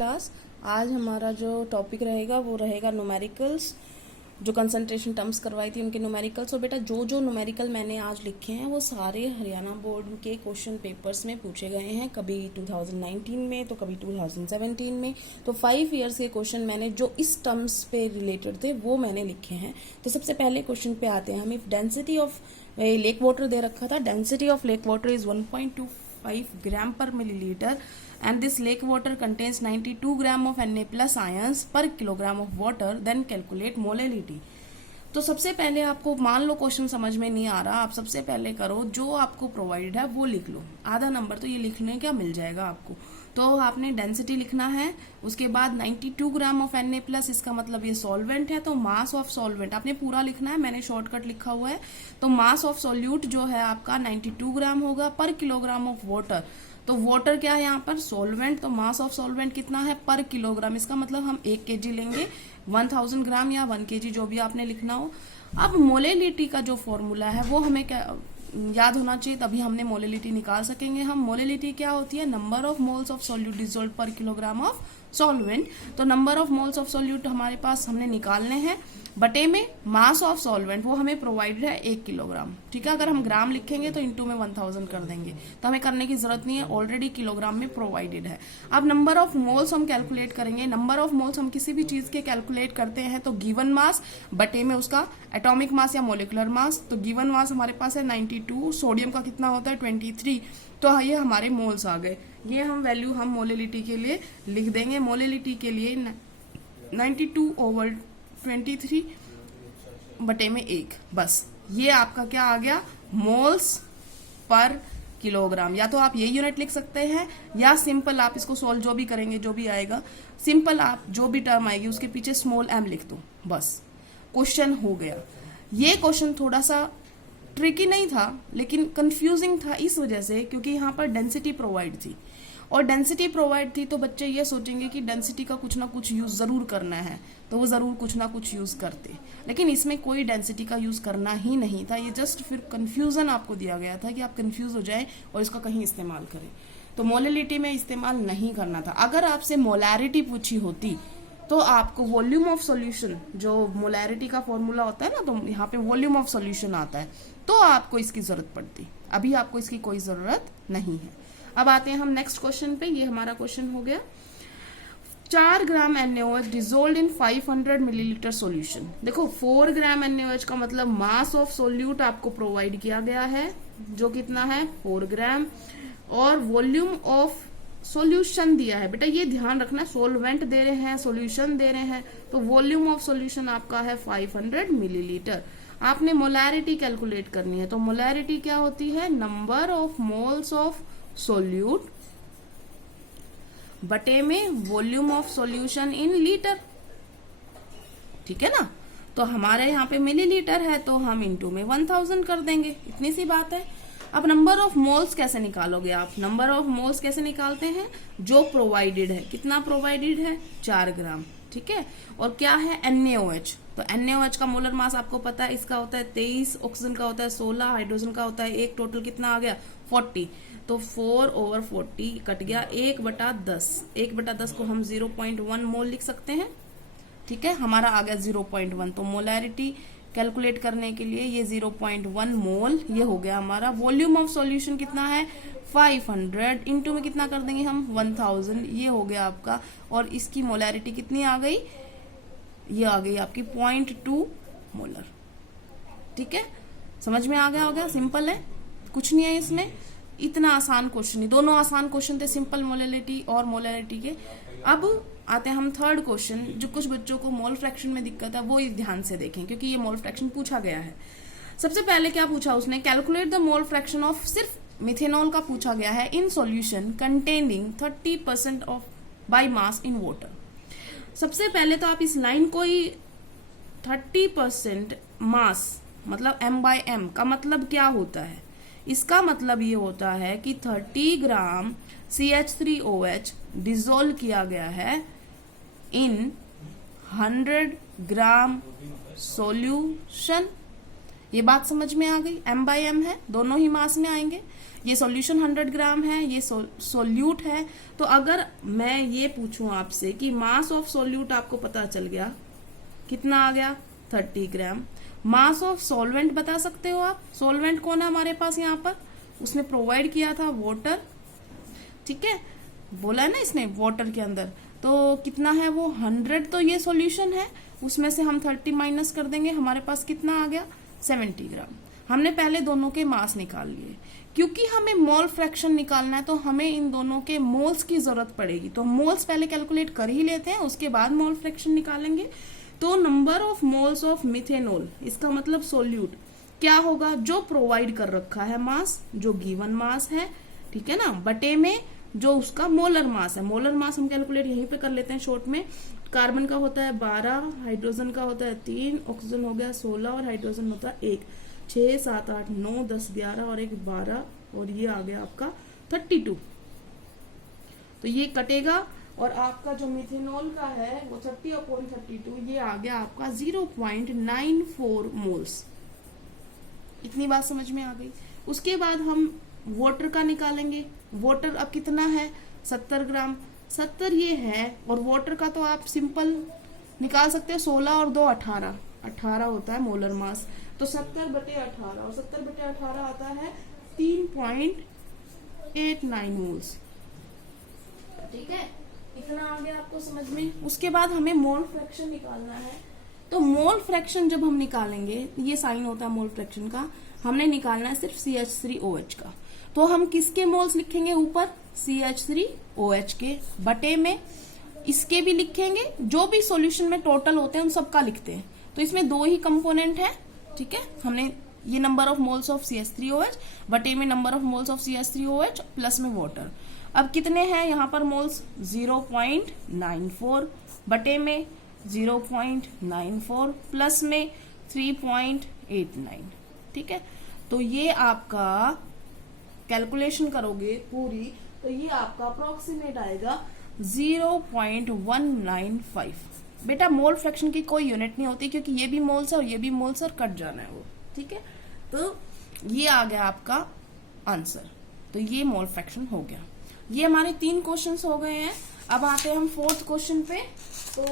Class. आज हमारा जो टॉपिक रहेगा वो रहेगा न्यूमेरिकल्स। जो कंसंट्रेशन टर्म्स करवाई थी उनके न्यूमेरिकल्स। और बेटा जो जो न्यूमेरिकल मैंने आज लिखे हैं वो सारे हरियाणा बोर्ड के क्वेश्चन पेपर्स में पूछे गए हैं, कभी 2019 में तो कभी 2017 में। तो 5 ईयर्स के क्वेश्चन मैंने जो इस टर्म्स पे रिलेटेड थे वो मैंने लिखे हैं। तो सबसे पहले क्वेश्चन पे आते हैं। हमें डेंसिटी ऑफ लेक वाटर दे रखा था। Density of lake water is 1.25 ग्राम पर millilitre and this lake water contains 92 gram of Na plus ions per kilogram of water, then calculate molality। तो सबसे पहले आपको मान लो क्वेश्चन समझ में नहीं आ रहा, आप सबसे पहले करो जो आपको प्रोवाइड है वो लिख लो। आधा नंबर तो ये लिखने का मिल जाएगा आपको। तो आपने डेंसिटी लिखना है, उसके बाद 92 ग्राम ऑफ Na प्लस, इसका मतलब ये सॉल्वेंट है तो मास ऑफ सॉल्वेंट आपने पूरा लिखना है, मैंने शॉर्टकट लिखा हुआ है। तो मास ऑफ सॉल्यूट जो है आपका 92 ग्राम होगा पर किलोग्राम ऑफ वाटर। तो वाटर क्या है यहाँ पर? सॉल्वेंट। तो मास ऑफ सॉल्वेंट कितना है पर किलोग्राम, इसका मतलब हम 1 kg लेंगे, 1000 ग्राम या 1 kg जो भी आपने लिखना हो। अब मोलेलिटी का जो फॉर्मूला है वो हमें क्या याद होना चाहिए, तभी हमने मोलेलिटी निकाल सकेंगे हम। मोलेलिटी क्या होती है? Number of moles of solute dissolved पर किलोग्राम ऑफ सॉल्वेंट। तो number of moles of solute हमारे पास हमने निकालने हैं बटे में मास ऑफ सॉल्वेंट, वो हमें प्रोवाइडेड है 1 किलोग्राम। ठीक है, अगर हम ग्राम लिखेंगे तो इंटू में 1000 कर देंगे, तो हमें करने की जरूरत नहीं है, ऑलरेडी किलोग्राम में प्रोवाइडेड है। अब नंबर ऑफ मोल्स हम कैलकुलेट करेंगे। नंबर ऑफ मोल्स हम किसी भी चीज के कैलकुलेट करते हैं तो गिवन मास बटे में उसका एटॉमिक मास या मोलिकुलर मास। तो गिवन मास हमारे पास है 92, सोडियम का कितना होता है 23, तो ये हमारे मोल्स आ गए। ये हम वैल्यू हम मोलेलिटी के लिए लिख देंगे। मोलेलिटी के लिए 92/23 बटे में 1, बस ये आपका क्या आ गया? Moles per kilogram. या तो आप ये यूनिट लिख सकते हैं या सिंपल आप इसको सॉल्व जो भी करेंगे जो भी आएगा, सिंपल आप जो भी टर्म आएगी उसके पीछे स्मॉल m लिख दो, बस क्वेश्चन हो गया। ये क्वेश्चन थोड़ा सा ट्रिकी नहीं था लेकिन कंफ्यूजिंग था इस वजह से क्योंकि यहाँ पर डेंसिटी प्रोवाइड थी, और डेंसिटी प्रोवाइड थी तो बच्चे ये सोचेंगे कि डेंसिटी का कुछ ना कुछ यूज जरूर करना है, तो वो जरूर कुछ ना कुछ यूज करते, लेकिन इसमें कोई डेंसिटी का यूज करना ही नहीं था। ये जस्ट फिर कंफ्यूजन आपको दिया गया था कि आप कंफ्यूज हो जाए और इसका कहीं इस्तेमाल करें। तो मोलेलिटी में इस्तेमाल नहीं करना था। अगर आपसे मोलैरिटी पूछी होती तो आपको वॉल्यूम ऑफ सॉल्यूशन, जो मोलैरिटी का फॉर्मूला होता है ना, तो यहाँ पे वॉल्यूम ऑफ सॉल्यूशन आता है, तो आपको इसकी जरूरत पड़ती। अभी आपको इसकी कोई जरूरत नहीं है। अब आते हैं हम नेक्स्ट क्वेश्चन पे। ये हमारा क्वेश्चन हो गया 4 ग्राम NaOH dissolve in 500 millilitre solution. देखो 4 ग्राम NaOH का मतलब मास ऑफ सोल्यूट आपको प्रोवाइड किया गया है जो कितना है 4 ग्राम, और वॉल्यूम ऑफ सॉल्यूशन दिया है। बेटा ये ध्यान रखना, सोलवेंट दे रहे हैं, सॉल्यूशन दे रहे हैं, तो वॉल्यूम ऑफ सॉल्यूशन आपका है 500 मिलीलीटर। आपने मोलैरिटी कैलकुलेट करनी है, तो मोलैरिटी क्या होती है? Number of moles of solute बटे में volume of solution in litre. ठीक है ना, तो हमारे यहाँ पे मिलीलीटर है तो हम इंटू में 1000 कर देंगे, इतनी सी बात है। अब नंबर ऑफ मोल्स कैसे निकालोगे आप? नंबर ऑफ मोल्स कैसे निकालते हैं? जो प्रोवाइडेड है, कितना प्रोवाइडेड है? 4 ग्राम। ठीक है, और क्या है? NaOH। तो NaOH का मोलर मास आपको पता है, इसका होता है 23, ऑक्सीजन का होता है 16, हाइड्रोजन का होता है 1, टोटल कितना आ गया 40। तो 4/40 कट गया 1/10। 1/10 को हम 0.1 मोल लिख सकते हैं। ठीक है, हमारा आ गया 0.1। तो मोलैरिटी कैलकुलेट करने के लिए ये 0.1 मोल ये हो गया हमारा। वॉल्यूम ऑफ सॉल्यूशन कितना है 500, इंटू में कितना कर देंगे हम 1000, ये हो गया आपका। और इसकी मोलैरिटी कितनी आ गई? ये आ गई आपकी 0.2 मोलर। ठीक है, समझ में आ गया होगा, सिंपल है, कुछ नहीं है इसमें, इतना आसान क्वेश्चन नहीं। दोनों आसान क्वेश्चन थे, सिंपल मोलैरिटी और मोलैरिटी के। अब आते हैं हम थर्ड क्वेश्चन। जो कुछ बच्चों को मोल फ्रैक्शन में दिक्कत है वो इस ध्यान से देखें क्योंकि ये मोल फ्रैक्शन पूछा गया है। सबसे पहले क्या पूछा उसने? Calculate the mole fraction of, सिर्फ मिथेनॉल का पूछा गया है, in solution containing 30% of by mass in water. सबसे पहले तो आप इस लाइन को ही 30% मास मतलब m/m का मतलब क्या होता है? इसका मतलब ये होता है कि 30 ग्राम CH3OH डिसॉल्व किया गया है इन 100 ग्राम सॉल्यूशन। ये बात समझ में आ गई। m बाय m है, दोनों ही मास में आएंगे। ये सॉल्यूशन 100 ग्राम है, ये सोल्यूट है। तो अगर मैं ये पूछूं आपसे कि मास ऑफ सोल्यूट आपको पता चल गया, कितना आ गया 30 ग्राम। मास ऑफ सॉल्वेंट बता सकते हो आप? सॉल्वेंट कौन है हमारे पास यहाँ पर? उसने प्रोवाइड किया था वाटर, ठीक है, बोला है ना इसने वाटर के अंदर। तो कितना है वो 100, तो ये सॉल्यूशन है, उसमें से हम 30 माइनस कर देंगे, हमारे पास कितना आ गया 70 ग्राम। हमने पहले दोनों के मास निकाल लिए। क्योंकि हमें मोल फ्रैक्शन निकालना है तो हमें इन दोनों के मोल्स की जरूरत पड़ेगी। तो मोल्स पहले कैलकुलेट कर ही लेते हैं, उसके बाद मोल फ्रैक्शन निकालेंगे। तो number of moles of methanol, इसका मतलब सोल्यूट क्या होगा? जो प्रोवाइड कर रखा है मास, जो गिवन मास है, ठीक है ना, बटे में जो उसका मोलर मास है। मोलर मास हम कैलकुलेट यहीं पे कर लेते हैं शॉर्ट में। कार्बन का होता है 12, हाइड्रोजन का होता है 3, ऑक्सीजन हो गया 16 और हाइड्रोजन होता है 1। 6, 7, 8, 9, 10, 11 और 1 12 और ये आ गया आपका 32। तो ये कटेगा और आपका जो मिथेनॉल का है वो 30/32, ये आ गया आपका 0.94 मोल्स। इतनी बात समझ में आ गई। उसके बाद हम वाटर का निकालेंगे। वाटर अब कितना है 70 ग्राम, 70 ये है, और वाटर का तो आप सिंपल निकाल सकते हो 16 और 2 18, 18 होता है मोलर मास। तो 70/18 और 70/18 आता है 3.89 मोल्स, ठीक है, इतना आ गया आपको समझ में। उसके बाद हमें मोल फ्रैक्शन निकालना है। तो मोल फ्रैक्शन जब हम निकालेंगे, ये साइन होता है मोल फ्रैक्शन का, हमने निकालना है सिर्फ CH3OH का। तो हम किसके मोल्स लिखेंगे ऊपर? CH3OH के, बटे में इसके भी लिखेंगे, जो भी सॉल्यूशन में टोटल होते हैं उन सबका लिखते हैं। तो इसमें 2 ही कंपोनेंट है, ठीक है। हमने ये number of moles of CH3OH बटे में number of moles of CH3OH plus में वाटर। अब कितने हैं यहाँ पर मोल्स? 0.94 बटे में 0.94 प्लस में 3.89, ठीक है। तो ये आपका कैलकुलेशन करोगे पूरी, तो ये आपका अप्रोक्सीमेट आएगा 0.195। बेटा मोल फ्रैक्शन की कोई यूनिट नहीं होती, क्योंकि ये भी मोल्स है और ये भी मोल्स, और कट जाना है वो, ठीक है। तो ये आ गया आपका आंसर। तो ये मोल फ्रैक्शन हो गया। ये हमारे 3 क्वेश्चंस हो गए हैं। अब आते हैं हम 4th क्वेश्चन पे। तो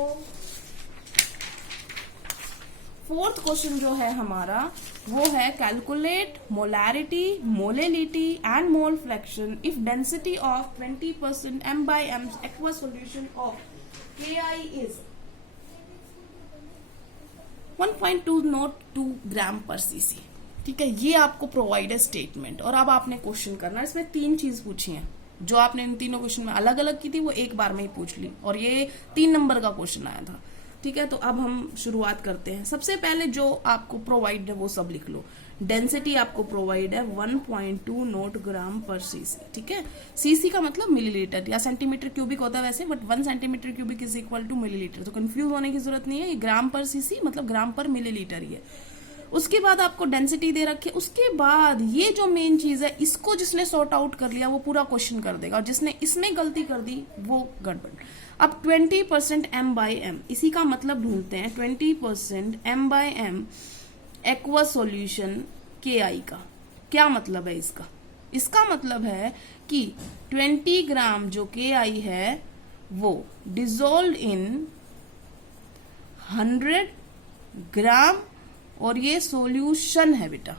4th क्वेश्चन जो है हमारा वो है calculate molarity, molality and mole fraction if density of 20% m/m aqueous solution of Ki is 1.202 ग्राम पर cc, ठीक है। ये आपको प्रोवाइड है स्टेटमेंट, और अब आपने क्वेश्चन करना है। इसमें 3 चीज पूछी है, जो आपने इन तीनों क्वेश्चन में अलग अलग की थी वो एक बार में ही पूछ ली, और ये 3 नंबर का क्वेश्चन आया था, ठीक है। तो अब हम शुरुआत करते हैं। सबसे पहले जो आपको प्रोवाइड है वो सब लिख लो। डेंसिटी आपको प्रोवाइड है 1.20 ग्राम पर cc, ठीक है। cc का मतलब मिलीलीटर या सेंटीमीटर क्यूबिक होता है वैसे, but 1 centimetre cubic is equal to millilitre. तो कंफ्यूज होने की जरूरत नहीं है, ये ग्राम पर cc मतलब ग्राम पर मिलीलीटर ही है। उसके बाद आपको डेंसिटी दे रखी है। उसके बाद ये जो मेन चीज है, इसको जिसने सॉर्ट आउट कर लिया वो पूरा क्वेश्चन कर देगा, और जिसने इसमें गलती कर दी वो गड़बड़। अब 20% m/m, इसी का मतलब ढूंढते हैं। 20% m/m एक्वस सॉल्यूशन Ki का क्या मतलब है इसका? इसका मतलब है कि 20 ग्राम जो Ki है वो डिजोल्व इन 100 ग्राम, और ये सॉल्यूशन है बेटा।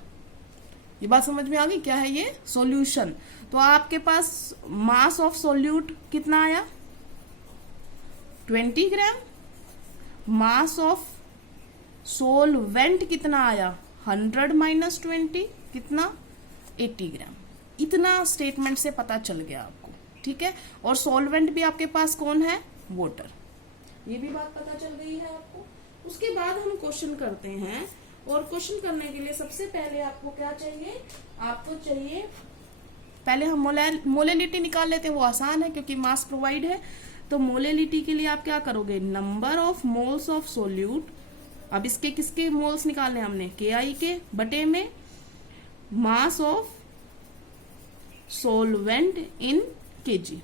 ये बात समझ में आ गई? क्या है ये? सॉल्यूशन। तो आपके पास मास ऑफ सॉल्यूट कितना आया? 20 ग्राम। मास ऑफ सोलवेंट कितना आया? 100 माइनस 20 कितना? 80 ग्राम। इतना स्टेटमेंट से पता चल गया आपको, ठीक है। और सोलवेंट भी आपके पास कौन है? वाटर। ये भी बात पता चल गई है आपको। उसके बाद हम क्वेश्चन करते हैं, और क्वेश्चन करने के लिए सबसे पहले आपको क्या चाहिए? आपको चाहिए, पहले हम मोलेलिटी निकाल लेते हैं, वो आसान है क्योंकि मास प्रोवाइड है। तो मोलेलिटी के लिए आप क्या करोगे? Number of moles of solute. अब इसके किसके मोल्स निकालने हमने? Ki के, बटे में mass of solvent in kg,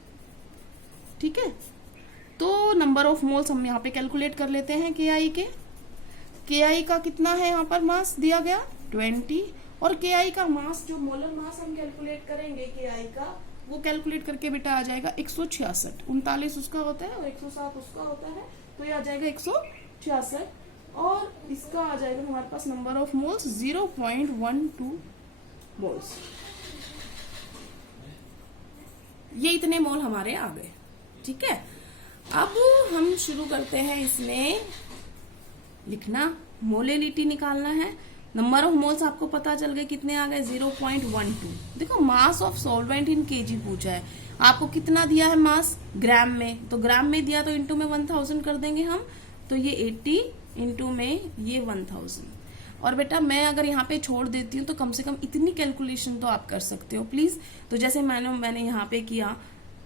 ठीक है। तो नंबर ऑफ मोल्स हम यहाँ पे कैलकुलेट कर लेते हैं Ki के। Ki का कितना है यहाँ पर मास दिया गया? 20 और के आई का मास, जो मोलर मास हम कैलकुलेट करेंगे के आई का, वो कैलकुलेट करके बेटा आ जाएगा 166। 39 उसका होता है और 107 उसका होता है, तो ये आ जाएगा 166 और इसका आ जाएगा हमारे पास नंबर ऑफ मोल्स 0.12 मोल्स। ये इतने मोल हमारे आ गए। ठीक है, अब हम शुरू करते हैं इसमें लिखना, मोलेलिटी निकालना है। नंबर ऑफ मोल्स आपको पता चल गए कितने आ गए, 0.12। देखो mass of solvent in KG पूछा है, आपको कितना दिया है मास ग्राम में, तो ग्राम में दिया तो इंटू में 1000 कर देंगे हम, तो ये 80 इंटू में ये 1000। और बेटा मैं अगर यहाँ पे छोड़ देती हूँ तो कम से कम इतनी कैलकुलेशन तो आप कर सकते हो प्लीज। तो जैसे मैंने यहाँ पे किया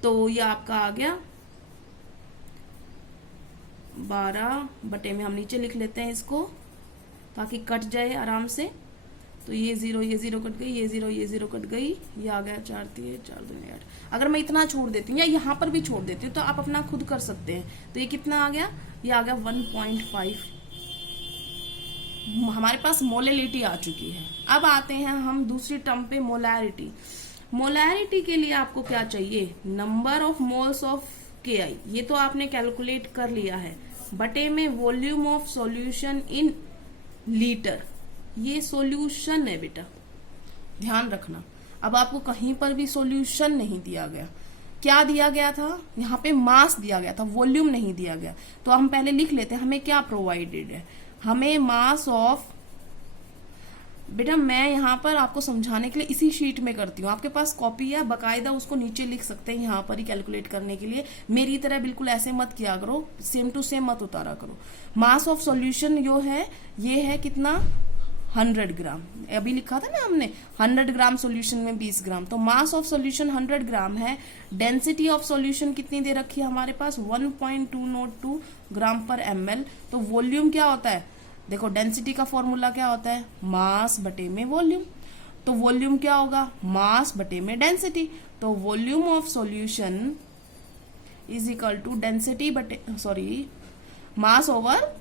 तो ये आपका आ गया 12 में, हम नीचे लिख लेते हैं इसको ताकि कट जाए आराम से। तो ये 0 कट गई, ये 0 कट गई, ये आ गया 4 3 4 2 8। अगर मैं इतना छोड़ देती हूँ या यहाँ पर भी छोड़ देती हूँ तो आप अपना खुद कर सकते हैं। तो ये कितना आ गया, ये आ गया 1.5। हमारे पास मोलेलिटी आ चुकी है। अब आते हैं हम दूसरी टर्म पे, मोलैरिटी। मोलैरिटी के लिए आपको क्या चाहिए, नंबर ऑफ मोल्स ऑफ के आई, ये तो आपने कैलकुलेट कर लिया है, बटे में volume of solution in litre. ये सॉल्यूशन है बेटा, ध्यान रखना। अब आपको कहीं पर भी सॉल्यूशन नहीं दिया गया, क्या दिया गया था, यहाँ पे मास दिया गया था, वॉल्यूम नहीं दिया गया। तो हम पहले लिख लेते हैं हमें क्या प्रोवाइडेड है, हमें मास ऑफ, बेटा मैं यहाँ पर आपको समझाने के लिए इसी शीट में करती हूँ, आपके पास कॉपी है बकायदा उसको नीचे लिख सकते हैं यहाँ पर ही कैलकुलेट करने के लिए। मेरी तरह बिल्कुल ऐसे मत किया करो, सेम टू सेम मत उतारा करो। मास ऑफ सॉल्यूशन जो है ये है कितना, 100 ग्राम। अभी लिखा था ना हमने 100 ग्राम सॉल्यूशन में 20 ग्राम, तो मास ऑफ सॉल्यूशन 100 ग्राम है। डेंसिटी ऑफ सॉल्यूशन कितनी दे रखी है हमारे पास, 1.202 ग्राम पर ml। तो वॉल्यूम क्या होता है, देखो डेंसिटी का फॉर्मूला क्या होता है, मास बटे में वॉल्यूम। तो वॉल्यूम क्या होगा, मास बटे में डेंसिटी। तो volume of solution is equal to density बटे, सॉरी, मास ओवर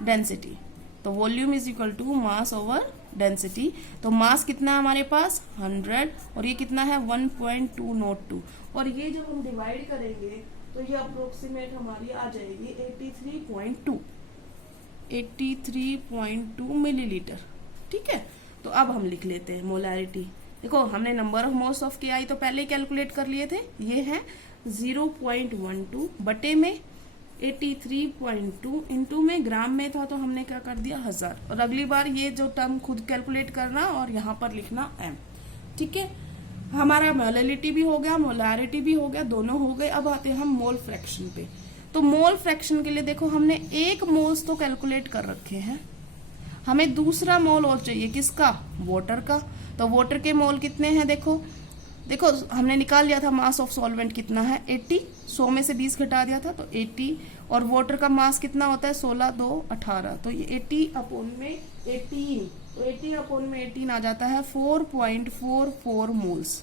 डेंसिटी। तो volume is equal to mass over density. तो मास कितना है हमारे पास 100 और ये कितना है 1.202। और ये जब हम डिवाइड करेंगे तो ये अप्रोक्सीमेट हमारी आ जाएगी 83.2 मिलीलीटर। ठीक है, तो अब हम लिख लेते हैं मोलैरिटी। देखो हमने नंबर ऑफ मोल्स ऑफ के आई तो पहले ही कैलकुलेट कर लिए थे, ये है 0.12 बटे में 83.2 इंटू में ग्राम में था तो हमने क्या कर दिया 1000। और अगली बार ये जो टर्म खुद कैलकुलेट करना और यहाँ पर लिखना m। ठीक है, हमारा मोलैलिटी भी हो गया, मोलैरिटी भी हो गया, दोनों हो गए। अब आते हैं हम मोल फ्रैक्शन पे। तो मोल फ्रैक्शन के लिए देखो हमने एक मोल्स तो कैलकुलेट कर रखे हैं, हमें दूसरा मोल और चाहिए, किसका, वाटर का। तो वाटर के मोल कितने हैं, देखो हमने निकाल लिया था मास ऑफ सॉल्वेंट कितना है 80, 100 में से 20 घटा दिया था तो 80। और वाटर का मास कितना होता है 16 2 18, तो ये 80 अपॉन में 18, तो 80 अपॉन में 18 आ जाता है 4.44 मोल्स।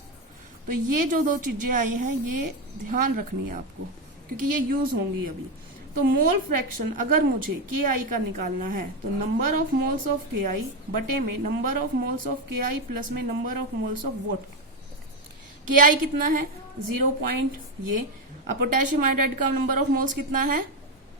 तो ये जो दो चीजें आई हैं ये ध्यान रखनी है आपको क्योंकि ये यूज होंगी अभी। तो मोल फ्रैक्शन अगर मुझे के आई का निकालना है तो नंबर ऑफ मोल्स ऑफ के आई बटे में नंबर ऑफ मोल्स ऑफ के आई प्लस में number of moles of water. के आई कितना है 0. ये अब पोटेशियम आयोडाइड का नंबर ऑफ मोल्स कितना है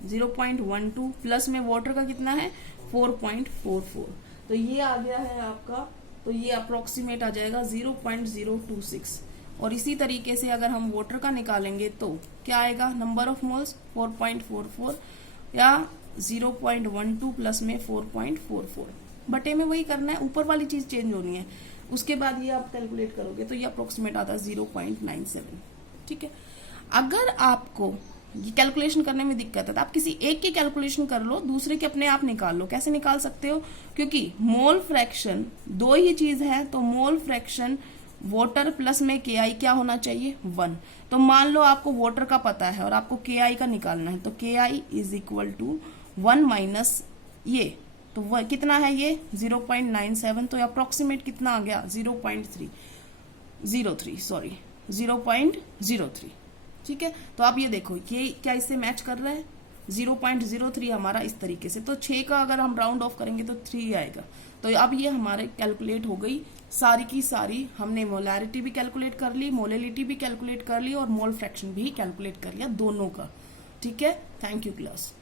0.12 प्लस में वाटर का कितना है 4.44, तो ये आ गया है आपका, तो ये अप्रोक्सीमेट आ जाएगा 0.026। और इसी तरीके से अगर हम वाटर का निकालेंगे तो क्या आएगा नंबर ऑफ मोल्स 4.44 या 0.12 प्लस में 4.44 बटे में वही करना है, ऊपर वाली चीज चेंज होनी है। उसके बाद ये आप कैलकुलेट करोगे तो ये अप्रोक्सीमेट आता है 0.97। ठीक है, अगर आपको ये कैलकुलेशन करने में दिक्कत है तो आप किसी एक की कैलकुलेशन कर लो, दूसरे के अपने आप निकाल लो। कैसे निकाल सकते हो, क्योंकि मोल फ्रैक्शन दो ही चीज है, तो मोल फ्रैक्शन वाटर प्लस में के आई क्या होना चाहिए 1। तो मान लो आपको वाटर का पता है और आपको के आई का निकालना है, तो के I is equal to 1 minus ये, तो कितना है ये 0.97, तो अप्रोक्सीमेट कितना आ गया 0.03। ठीक है, तो आप ये देखो ये क्या इससे मैच कर रहा है, 0.03 हमारा इस तरीके से, तो 6 का अगर हम राउंड ऑफ करेंगे तो 3 आएगा। तो अब ये हमारे कैलकुलेट हो गई सारी की सारी, हमने मोलैरिटी भी कैलकुलेट कर ली, मोलेलिटी भी कैलकुलेट कर ली और मोल फ्रैक्शन भी कैलकुलेट कर लिया दोनों का। ठीक है, थैंक यू क्लास।